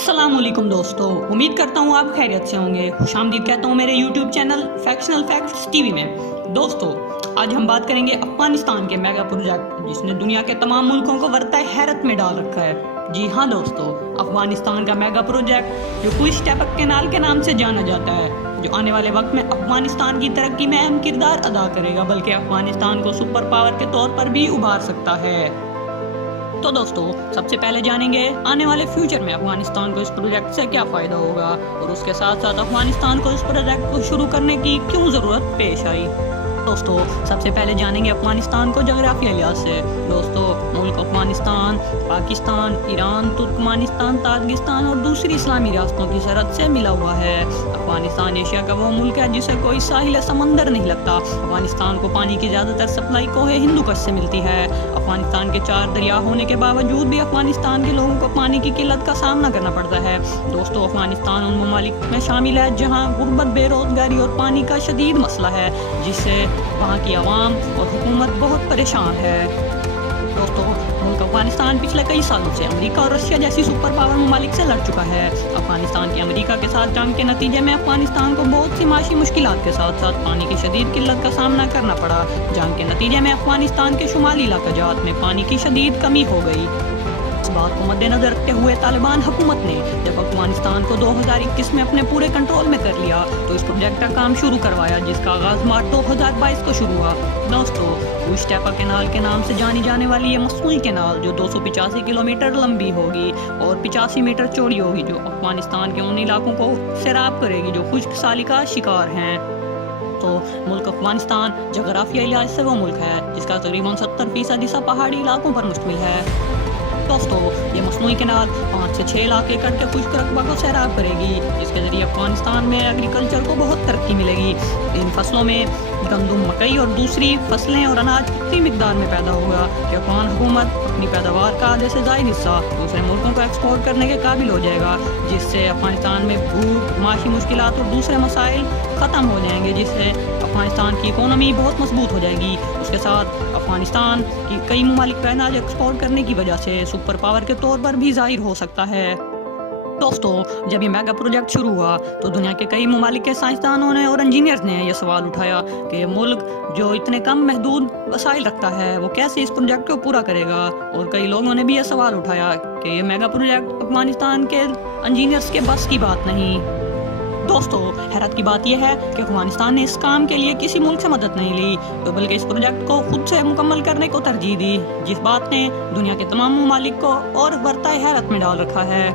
अस्सलाम वालेकुम दोस्तों, उम्मीद करता हूँ आप खैरियत से होंगे। खुशामदीद कहता हूँ मेरे यूट्यूब चैनल फैक्शनल फैक्ट्स टीवी में। दोस्तों, आज हम बात करेंगे अफगानिस्तान के मेगा प्रोजेक्ट जिसने दुनिया के तमाम मुल्कों को वर्ताए हैरत में डाल रखा है। जी हाँ दोस्तों, अफगानिस्तान का मेगा प्रोजेक्ट जो कुश टैपक कैनाल के नाम से जाना जाता है, जो आने वाले वक्त में अफगानिस्तान की तरक्की में अहम किरदार अदा करेगा, बल्कि अफगानिस्तान को सुपर पावर के तौर पर भी उभार सकता है। तो दोस्तों, सबसे पहले जानेंगे आने वाले फ्यूचर में अफगानिस्तान को इस प्रोजेक्ट से क्या फ़ायदा होगा और उसके साथ साथ अफगानिस्तान को इस प्रोजेक्ट को शुरू करने की क्यों ज़रूरत पेश आई। दोस्तों, सबसे पहले जानेंगे अफगानिस्तान को जोग्राफियाई लिहाज से। दोस्तों, मुल्क अफगानिस्तान पाकिस्तान, ईरान, तुर्कमानिस्तान, ताजिकिस्तान और दूसरी इस्लामी रियासतों की सरहद से मिला हुआ है। अफगानिस्तान एशिया का वो मुल्क है जिसे कोई साहिल समंदर नहीं लगता। अफगानिस्तान को पानी की ज़्यादातर सप्लाई कोहे हिंदुकुश से मिलती है। अफगानिस्तान के 4 दरिया होने के बावजूद भी अफगानिस्तान के लोगों को पानी की किल्लत का सामना करना पड़ता है। दोस्तों, अफगानिस्तान उन ममालिक में शामिल है जहाँ गुर्बत, बेरोजगारी और पानी का शदीद मसला है, जिससे वहाँ की आवाम और हुकूमत बहुत परेशान है। दोस्तों, मुल्क अफगानिस्तान पिछले कई सालों से अमेरिका और रशिया जैसी सुपर पावर ममालिक से लड़ चुका है। अफगानिस्तान की अमेरिका के साथ जंग के नतीजे में अफगानिस्तान को बहुत सी माशी मुश्किलात के साथ साथ पानी की शदीद किल्लत का सामना करना पड़ा। जंग के नतीजे में अफगानिस्तान के शुमाली इलाका जात में पानी की शदीद कमी हो गई। इस बात को मद्देनजर रखते हुए तालिबान हुकूमत ने जब अफगानिस्तान को 2021 में अपने पूरे कंट्रोल में कर लिया तो इस प्रोजेक्ट का काम शुरू करवाया, जिसका आगाज मार्च 2022 को शुरू हुआ। दोस्तों, कुश टैपक कैनाल के नाम से जानी जाने वाली ये मसनूई कैनाल जो 285 किलोमीटर लंबी होगी और 85 मीटर चौड़ी होगी, जो अफगानिस्तान के उन इलाकों को सैराब करेगी जो खुश्क साली का शिकार हैं। तो मुल्क अफगानिस्तान जोग्राफियाई लिहाज से वो मुल्क है जिसका तकरीबन 70% हिस्सा पहाड़ी इलाकों पर मुश्तमिल है। दोस्तों, ये मसनूई कैनाल 5 से 6 लाख एकड़ के खुश्क रकबा को सैराब करेगी, जिसके ज़रिए अफगानिस्तान में एग्रीकल्चर को बहुत तरक्की मिलेगी। इन फसलों में गंदम, मकई और दूसरी फसलें और अनाज इतनी मिकदार में पैदा होगा कि अफगान हुकूमत अपनी पैदावार का आधे से ज़ायद हिस्सा दूसरे मुल्कों को एक्सपोर्ट करने के काबिल हो जाएगा, जिससे अफगानिस्तान में भूख, माशी मुश्किलात और दूसरे मसाइल ख़त्म हो जाएंगे, जिससे अफगानिस्तान की इकोनॉमी बहुत मजबूत हो जाएगी। उसके साथ अफगानिस्तान की कई ममालिक का अनाज एक्सपोर्ट करने की वजह से सुपर पावर के तौर पर भी ज़ाहिर हो सकता है। दोस्तों, जब ये मेगा प्रोजेक्ट शुरू हुआ तो दुनिया के कई ममालिक के साइंसदानों ने और इंजीनियर्स ने यह सवाल उठाया कि ये मुल्क जो इतने कम महदूद वसाइल रखता है वो कैसे इस प्रोजेक्ट को पूरा करेगा। और कई लोगों ने भी यह सवाल उठाया कि ये मेगा प्रोजेक्ट अफगानिस्तान के इंजीनियर्स के बस की बात नहीं। दोस्तों, हैरत की बात यह है कि अफगानिस्तान ने इस काम के लिए किसी मुल्क से मदद नहीं ली, तो बल्कि इस प्रोजेक्ट को खुद से मुकम्मल करने को तरजीह दी, जिस बात ने दुनिया के तमाम ममालिक को और वर्ताए हैरत में डाल रखा है।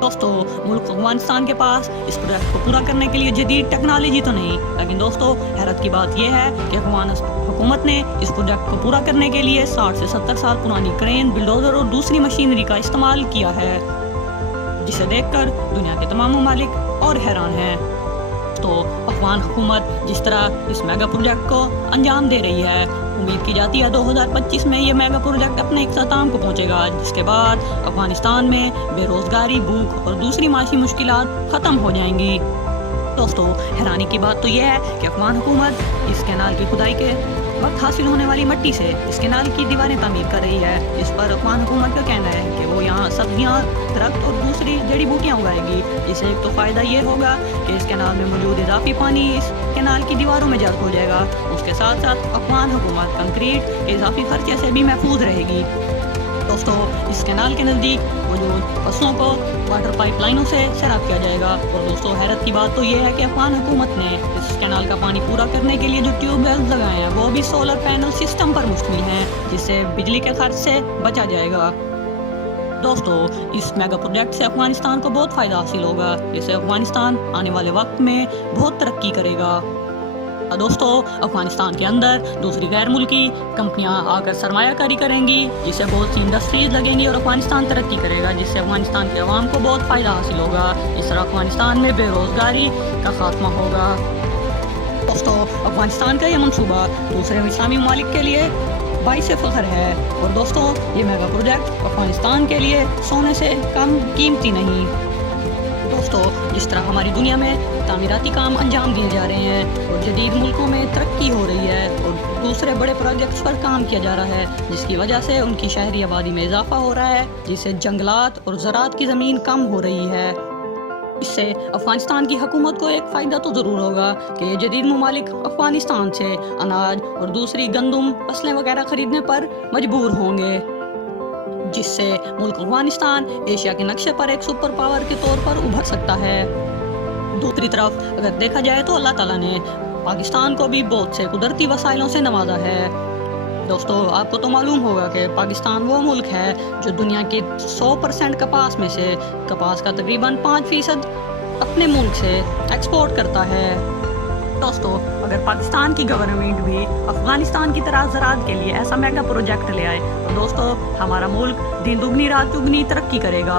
दोस्तों, मुल्क अफगानिस्तान के पास इस प्रोजेक्ट को पूरा करने के लिए जदीद टेक्नोलॉजी तो नहीं, लेकिन दोस्तों हैरत की बात यह है कि अफगान हुकूमत ने इस प्रोजेक्ट को पूरा करने के लिए 60 से 70 साल पुरानी क्रेन, बिल्डोजर और दूसरी मशीनरी का इस्तेमाल किया है, जिसे देखकर दुनिया के तमाम ममालिक और हैरान हैं। तो अफगान हुकूमत जिस तरह इस मेगा प्रोजेक्ट को अंजाम दे रही है, उम्मीद की जाती है 2025 में ये मेगा प्रोजेक्ट अपने इख्तिताम को पहुंचेगा, जिसके बाद अफगानिस्तान में बेरोजगारी, भूख और दूसरी माशी मुश्किलात ख़त्म हो जाएंगी। दोस्तों, हैरानी की बात तो यह है कि अफगान हुकूमत इस कैनाल की खुदाई के वक्त हासिल होने वाली मट्टी से इस कैनाल की दीवारें तामीर कर रही है, जिस पर अफगान हुकूमत का कहना है कि वो यहाँ सब्जियाँ, दरख्त और दूसरी जड़ी बूटियाँ उगाएगी। इससे एक तो फ़ायदा ये होगा कि इस कैनाल में मौजूद इजाफी पानी इस कैनाल की दीवारों में जल्द हो जाएगा। उसके साथ साथ अफगान हुकूमत कंक्रीट के इजाफी खर्चे से भी महफूज रहेगी। दोस्तों, इस कैनाल के नज़दीक मौजूद फसलों को वाटर पाइपलाइनों से सैराब किया जाएगा। और दोस्तों, हैरत की बात तो ये है कि अफगान हुकूमत ने इस कैनाल का पानी पूरा करने के लिए जो ट्यूबवेल्स लगाए हैं वो भी सोलर पैनल सिस्टम पर मुश्तमिल हैं, जिससे बिजली के खर्च से बचा जाएगा। दोस्तों, इस मेगा प्रोजेक्ट से अफगानिस्तान को बहुत फ़ायदा हासिल होगा, जिससे अफगानिस्तान आने वाले वक्त में बहुत तरक्की करेगा। दोस्तों, अफगानिस्तान के अंदर दूसरी गैर मुल्की कंपनियां आकर सरमायाकारी करेंगी, जिससे बहुत सी इंडस्ट्रीज लगेंगी और अफगानिस्तान तरक्की करेगा, जिससे अफगानिस्तान के अवाम को बहुत फ़ायदा हासिल होगा। इस तरह अफगानिस्तान में बेरोज़गारी का खात्मा होगा। दोस्तों, अफगानिस्तान का ये मनसूबा दूसरे इस्लामी ममालिक के लिए बाइस फ़ख्र है। और दोस्तों, ये मेगा प्रोजेक्ट अफगानिस्तान के लिए सोने से कम कीमती नहीं। दोस्तों, जिस तरह हमारी दुनिया में तामीराती काम अंजाम दिए जा रहे हैं और जदीद मुल्कों में तरक्की हो रही है और दूसरे बड़े प्रोजेक्ट्स पर काम किया जा रहा है, जिसकी वजह से उनकी शहरी आबादी में इजाफा हो रहा है, जिससे जंगलात और ज़राअत की ज़मीन कम हो रही है। इससे अफ़गानिस्तान की हुकूमत को एक फ़ायदा तो ज़रूर होगा कि जदीद ममालिक अफ़गानिस्तान से अनाज और दूसरी गंदम फसलें वगैरह ख़रीदने पर मजबूर होंगे, जिससे मुल्क अफ़गानिस्तान एशिया के नक्शे पर एक सुपर पावर के तौर पर उभर सकता है। दूसरी तरफ अगर देखा जाए तो अल्लाह ताला ने पाकिस्तान को भी बहुत से कुदरती वसाइलों से नवाजा है। दोस्तों, आपको तो मालूम होगा कि पाकिस्तान वो मुल्क है जो दुनिया के 100% कपास में से कपास का तकरीबन 5% अपने मुल्क से एक्सपोर्ट करता है। दोस्तों, अगर पाकिस्तान की गवर्नमेंट भी अफ़गानिस्तान की तरह ज़राअत के लिए ऐसा मेगा प्रोजेक्ट ले आए तो दोस्तों हमारा मुल्क दिन दुगनी रात चुगनी तरक्की करेगा।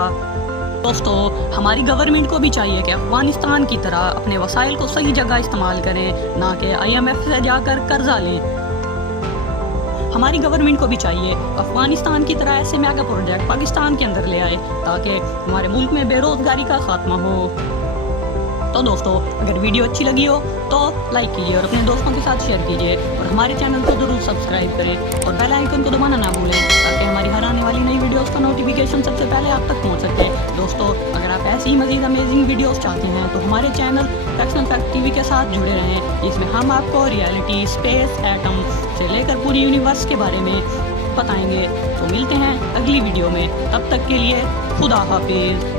दोस्तों, हमारी गवर्नमेंट को भी चाहिए कि अफ़गानिस्तान की तरह अपने वसाइल को सही जगह इस्तेमाल करें, ना कि IMF से जाकर कर्जा लें। हमारी गवर्नमेंट को भी चाहिए अफ़गानिस्तान की तरह ऐसे मेगा प्रोजेक्ट पाकिस्तान के अंदर ले आए ताकि हमारे मुल्क में बेरोज़गारी का खात्मा हो। तो दोस्तों, अगर वीडियो अच्छी लगी हो तो लाइक कीजिए और अपने दोस्तों के साथ शेयर कीजिए और हमारे चैनल को ज़रूर सब्सक्राइब करें और बेल आइकन को दबाना ना भूलें ताकि हमारी हर आने वाली नई वीडियोस का नोटिफिकेशन सबसे पहले आप तक पहुंच सके। दोस्तों, अगर आप ऐसी ही मज़ीद अमेजिंग वीडियोस चाहते हैं तो हमारे चैनल फैक्शनल फैक्ट TV के साथ जुड़े रहें, जिसमें हम आपको रियलिटी, स्पेस, एटम से लेकर पूरी यूनिवर्स के बारे में बताएंगे। तो मिलते हैं अगली वीडियो में, तब तक के लिए खुदा हाफिज़।